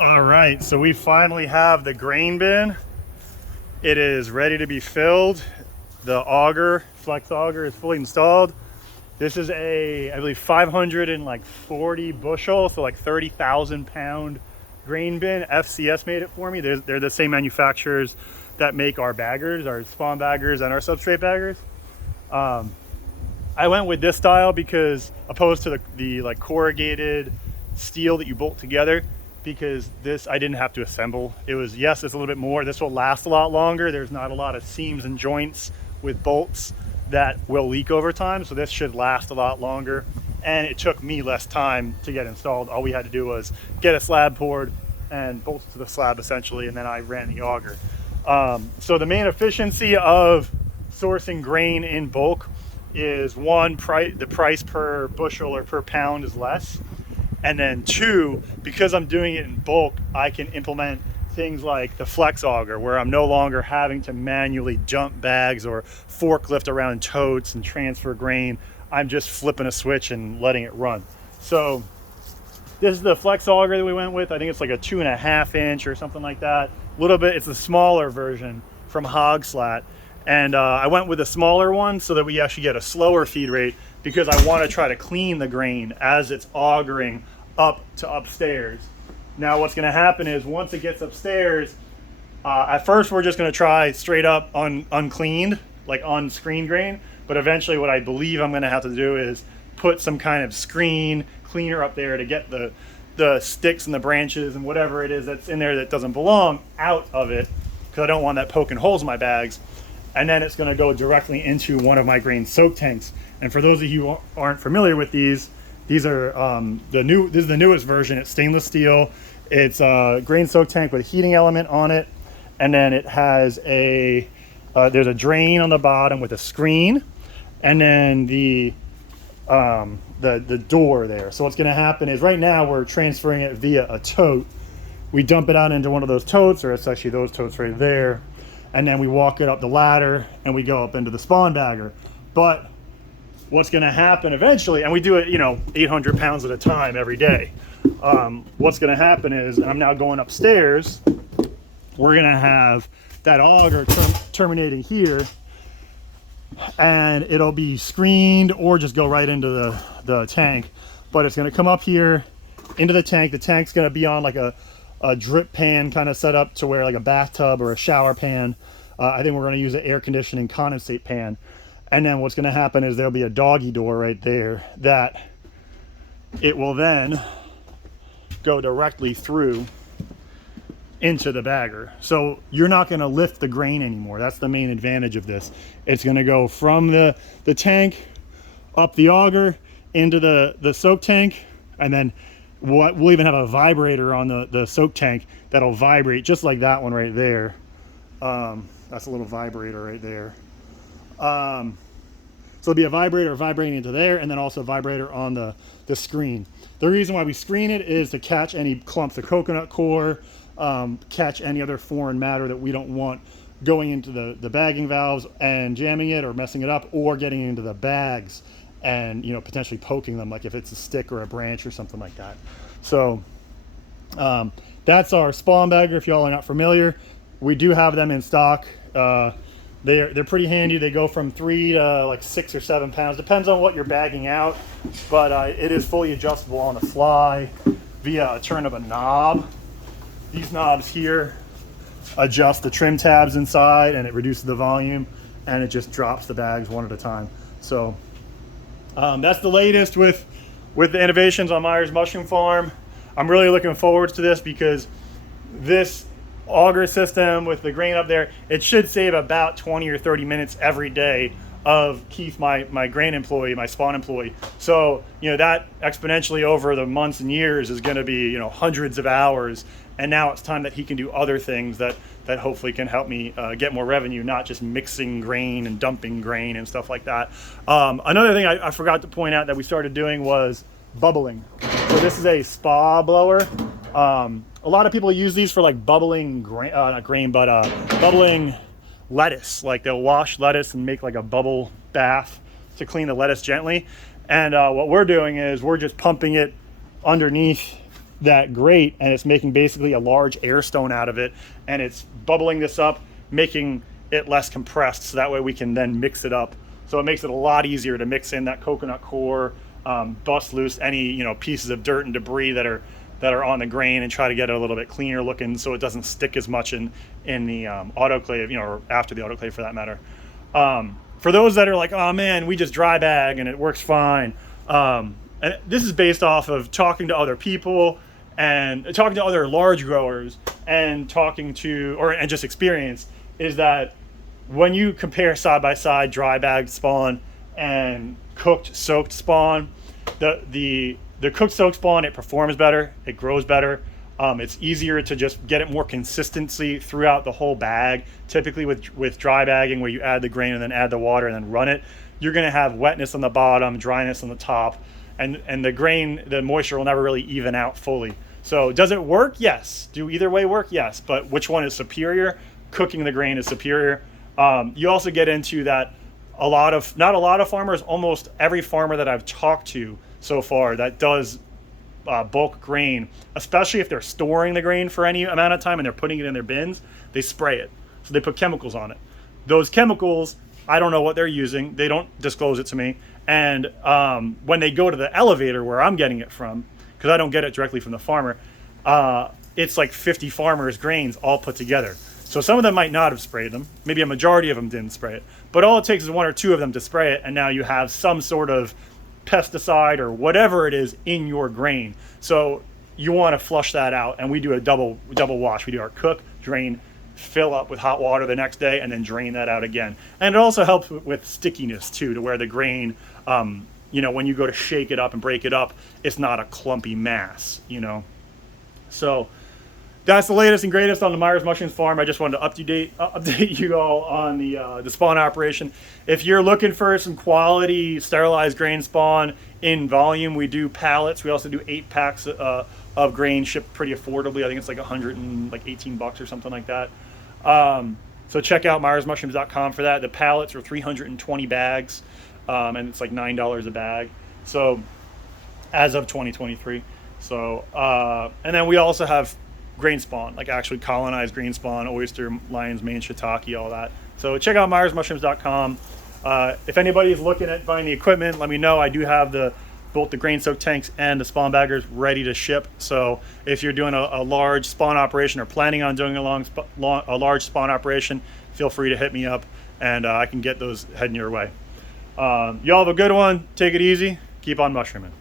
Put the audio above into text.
All right, so we finally have the grain bin. It is ready to be filled. The auger, flex auger, is fully installed. This is a, I believe, 540 bushel, so like 30,000 pound grain bin. FCS made it for me. They're the same manufacturers that make our baggers, our spawn baggers and our substrate baggers. I went with this style because opposed to the like corrugated steel that you bolt together, because this I didn't have to assemble. It was, yes, it's a little bit more. This will last a lot longer. There's not a lot of seams and joints with bolts that will leak over time, so this should last a lot longer. And it took me less time to get installed. All we had to do was get a slab poured and bolt to the slab essentially, and then I ran the auger. So the main efficiency of sourcing grain in bulk is one, the price per bushel or per pound is less. And then two, because I'm doing it in bulk, I can implement things like the flex auger, where I'm no longer having to manually dump bags or forklift around totes and transfer grain. I'm just flipping a switch and letting it run. So this is the flex auger that we went with. I think it's like a 2.5 inch or something like that. A little bit, it's a smaller version from Hogslat. And I went with a smaller one so that we actually get a slower feed rate, because I want to try to clean the grain as it's augering up to upstairs. Now what's going to happen is once it gets upstairs, at first we're just going to try straight up uncleaned, like unscreened grain. But eventually what I believe I'm going to have to do is put some kind of screen cleaner up there to get the sticks and the branches and whatever it is that's in there that doesn't belong out of it, because I don't want that poking holes in my bags. And then it's going to go directly into one of my grain soak tanks. And for those of you who aren't familiar with these are this is the newest version. It's stainless steel. It's a grain soak tank with a heating element on it, and then it has there's a drain on the bottom with a screen, and then the door there. So what's going to happen is right now we're transferring it via a tote. We dump it out into one of those totes, or it's actually those totes right there. And then we walk it up the ladder and we go up into the spawn bagger. But what's going to happen eventually, and we do it, 800 pounds at a time every day. What's going to happen is, and I'm now going upstairs, we're going to have that auger terminating here, and it'll be screened or just go right into the tank. But it's going to come up here into the tank. The tank's going to be on like a drip pan kind of set up to where like a bathtub or a shower pan. I think we're going to use an air conditioning condensate pan. And then what's going to happen is there'll be a doggy door right there that it will then go directly through into the bagger. So you're not going to lift the grain anymore. That's the main advantage of this. It's going to go from the tank up the auger into the soak tank, and then we'll even have a vibrator on the soak tank that'll vibrate just like that one right there. That's a little vibrator right there. So it'll be a vibrator vibrating into there, and then also a vibrator on the screen. The reason why we screen it is to catch any clumps of coconut core, catch any other foreign matter that we don't want going into the bagging valves and jamming it or messing it up, or getting into the bags and potentially poking them, like if it's a stick or a branch or something like that. So that's our spawn bagger. If y'all are not familiar, we do have them in stock. They're pretty handy. They go from 3 to like 6 or 7 pounds, depends on what you're bagging out, but it is fully adjustable on the fly via a turn of a knob. These knobs here adjust the trim tabs inside, and it reduces the volume, and it just drops the bags one at a time. So that's the latest with the innovations on Myers Mushroom Farm. I'm really looking forward to this, because this auger system with the grain up there, it should save about 20 or 30 minutes every day of Keith, my grain employee, my spawn employee. So that exponentially over the months and years is going to be hundreds of hours. And now it's time that he can do other things that hopefully can help me get more revenue, not just mixing grain and dumping grain and stuff like that. Another thing I forgot to point out that we started doing was bubbling. So this is a spa blower. A lot of people use these for like bubbling bubbling lettuce. Like they'll wash lettuce and make like a bubble bath to clean the lettuce gently. And what we're doing is we're just pumping it underneath that grate, and it's making basically a large air stone out of it, and it's bubbling this up, making it less compressed, so that way we can then mix it up. So it makes it a lot easier to mix in that coconut core, bust loose any pieces of dirt and debris that are on the grain, and try to get it a little bit cleaner looking, so it doesn't stick as much in the autoclave, or after the autoclave for that matter. For those that are like, oh man, we just dry bag and it works fine. And this is based off of talking to other people and talking to other large growers and and just experience, is that when you compare side by side dry bagged spawn and cooked soaked spawn, the cooked soaked spawn, it performs better, it grows better. It's easier to just get it more consistency throughout the whole bag. Typically with dry bagging, where you add the grain and then add the water and then run it, you're going to have wetness on the bottom, dryness on the top, and the grain, the moisture will never really even out fully. So does it work? Yes. Do either way work? Yes. But which one is superior? Cooking the grain is superior. You also get into that not a lot of farmers, almost every farmer that I've talked to so far that does bulk grain, especially if they're storing the grain for any amount of time and they're putting it in their bins, they spray it. So they put chemicals on it. Those chemicals, I don't know what they're using. They don't disclose it to me. And when they go to the elevator where I'm getting it from, because I don't get it directly from the farmer, it's like 50 farmers' grains all put together. So some of them might not have sprayed them. Maybe a majority of them didn't spray it. But all it takes is one or two of them to spray it, and now you have some sort of pesticide or whatever it is in your grain. So you want to flush that out, and we do a double wash. We do our cook, drain, fill up with hot water the next day, and then drain that out again. And it also helps with stickiness too, to where the grain, when you go to shake it up and break it up, it's not a clumpy mass. So that's the latest and greatest on the Myers Mushrooms farm. I just wanted to update you all on the spawn operation. If you're looking for some quality sterilized grain spawn in volume, we do pallets. We also do 8 packs of grain shipped pretty affordably. I think it's like $118 or something like that. So check out MyersMushrooms.com for that. The pallets are 320 bags, and it's like $9 a bag. So as of 2023. So and then we also have grain spawn, like actually colonized grain spawn, oyster, lion's mane, shiitake, all that. So check out MyersMushrooms.com. If anybody is looking at buying the equipment, let me know. I do have both the grain soaked tanks and the spawn baggers ready to ship. So if you're doing a large spawn operation or planning on doing a large spawn operation, feel free to hit me up, and I can get those heading your way. Y'all have a good one. Take it easy. Keep on mushrooming.